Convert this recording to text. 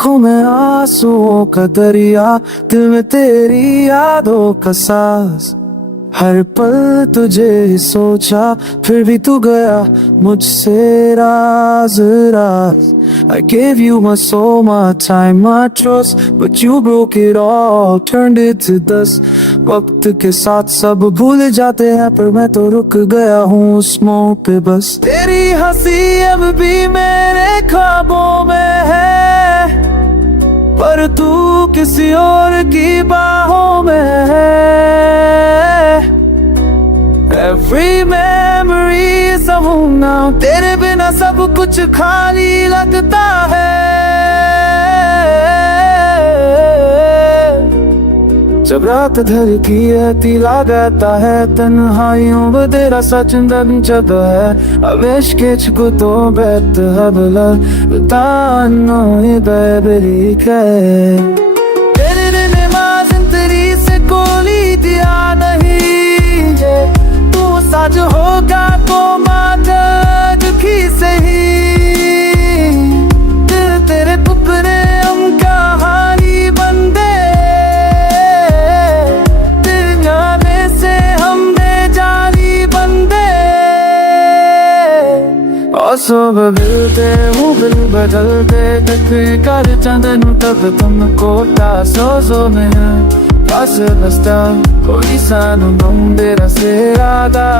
आंखों में आंसुओं का दरिया, दिल में तेरी यादों का साज। हर पल तुझे सोचा, फिर भी तू गया मुझसे राज राज। I gave you my soul, my time, my trust, but you broke it all, turned it to dust. वक्त के साथ सब भूल जाते हैं, पर मैं तो रुक गया हूँ उस मोड़ पे बस। तेरी हंसी अब भी मेरे ख्वाबों में है, पर तू किसी और की बाहों में है। Every memory is a home now, तेरे बिना सब कुछ खाली लगता है। जब रात ढलती है तिला गाता है, तन्हाइयों में तेरा सच चंदन जब है। अब इश्क को तो बेत हबला बतानो ये बेबरी के तेरे नमाज तेरी से कोली दिया नहीं है। तू सच होगा तो माता दुखी सही, दिल तेरे टुकड़े हम कहानी बंदे, सब मिलते हूँ बिल बदलते तक कर चंदन तब तुमको तासों में है। पास बसता कोई सा नुम तेरा से राधा।